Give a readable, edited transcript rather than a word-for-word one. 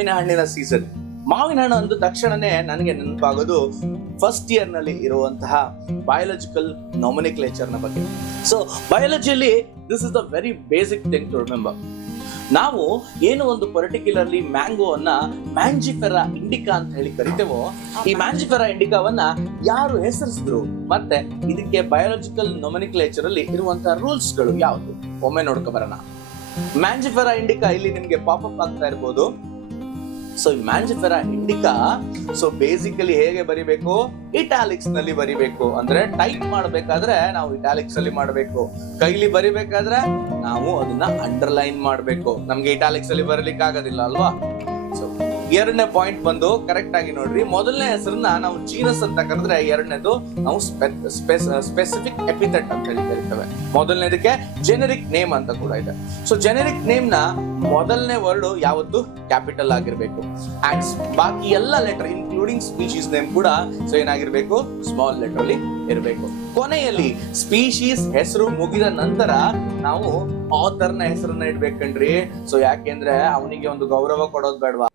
ಮಾವಿನ ಹಣ್ಣಿನ ಸೀಸನ್. ಮಾವಿನ ಹಣ್ಣು ಅಂದ ತಕ್ಷಣನೇ ನನಗೆ ನೆನಪಾಗೋದು ಫಸ್ಟ್ ಇಯರ್ ನಲ್ಲಿ ಇರುವಂತಹ ಬಯಾಲಜಿಕಲ್ ನಾಮಿನಿಕ್ಲೇಚರ್ ನ ಬಗ್ಗೆ. ಸೊ ಬಯಾಲಜಿಯಲ್ಲಿ this is the very basic thing to remember. ನಾವು ಏನು ಒಂದು ಪರ್ಟಿಕ್ಯುಲರ್ಲಿ ಮ್ಯಾಂಗೋ ಅನ್ನ ಮ್ಯಾಂಜಿಫೆರಾ ಇಂಡಿಕಾ ಅಂತ ಹೇಳಿ ಕರಿತೇವೋ, ಈ ಮ್ಯಾಂಜಿಫೆರಾ ಇಂಡಿಕಾವನ್ನ ಯಾರು ಹೆಸರಿಸಿದ್ರು ಮತ್ತೆ ಇದಕ್ಕೆ ಬಯಾಲಜಿಕಲ್ ನಾಮಿನಿಕ್ಲೇಚರ್ ಅಲ್ಲಿ ಇರುವಂತಹ ರೂಲ್ಸ್ ಗಳು ಯಾವುದು ಒಮ್ಮೆ ನೋಡ್ಕೊ ಬರೋಣ. ಮ್ಯಾಂಜಿಫೆರಾ ಇಂಡಿಕಾ ಇಲ್ಲಿ ನಿಮ್ಗೆ ಪಾಪಪ್ ಆಗ್ತಾ ಇರ್ಬೋದು. So Mangifera Indica so basically ಹೇಗೆ ಬರಿಬೇಕು, ಇಟಾಲಿಕ್ಸ್ ನಲ್ಲಿ ಬರಿಬೇಕು. ಅಂದ್ರೆ ಟೈಪ್ ಮಾಡಬೇಕಾದ್ರೆ ನಾವು ಇಟಾಲಿಕ್ಸ್ ಅಲ್ಲಿ ಮಾಡಬೇಕು, ಕೈಲಿ ಬರಿಬೇಕಾದ್ರೆ ನಾವು ಅದನ್ನ ಅಂಡರ್ಲೈನ್ ಮಾಡಬೇಕು. ನಮ್ಗೆ ಇಟಾಲಿಕ್ಸ್ ಅಲ್ಲಿ ಬರಲಿಕ್ಕೆ ಆಗೋದಿಲ್ಲ ಅಲ್ವಾ. ಸೊ ಎರಡನೇ ಪಾಯಿಂಟ್ ಬಂದು ಕರೆಕ್ಟ್ ಆಗಿ ನೋಡ್ರಿ. ಮೊದಲನೇ ಹೆಸರನ್ನ ನಾವು ಜೀನಸ್ ಅಂತ ಕರೆದ್ರೆ ಎರಡನೇದು ನಾವು ಸ್ಪೆಸಿಫಿಕ್ ಎಪಿಥೆಟ್ ಅಂತ ಹೇಳಿ ಕರಿತೇವೆ. ಮೊದಲನೇದಕ್ಕೆ ಜೆನೆರಿಕ್ ನೇಮ್ ಅಂತ ಕೂಡ ಇದೆ. ಸೊ ಜೆನೆರಿಕ್ ನೇಮ್ ನ ಮೊದಲನೇ ವರ್ಡ್ ಯಾವತ್ತು ಕ್ಯಾಪಿಟಲ್ ಆಗಿರ್ಬೇಕು ಅಂಡ್ ಬಾಕಿ ಎಲ್ಲ ಲೆಟರ್ ಇನ್ಕ್ಲೂಡಿಂಗ್ ಸ್ಪೀಶೀಸ್ ನೇಮ್ ಕೂಡ ಸೊ ಏನಾಗಿರ್ಬೇಕು, ಸ್ಮಾಲ್ ಲೆಟರ್ ಅಲ್ಲಿ ಇರಬೇಕು. ಕೊನೆಯಲ್ಲಿ ಸ್ಪೀಶೀಸ್ ಹೆಸರು ಮುಗಿದ ನಂತರ ನಾವು ಆಥರ್ ನ ಹೆಸರನ್ನ ಇಡ್ಬೇಕಂಡ್ರಿ. ಸೊ ಯಾಕೆಂದ್ರೆ ಅವನಿಗೆ ಒಂದು ಗೌರವ ಕೊಡೋದು ಬೇಡವಾ.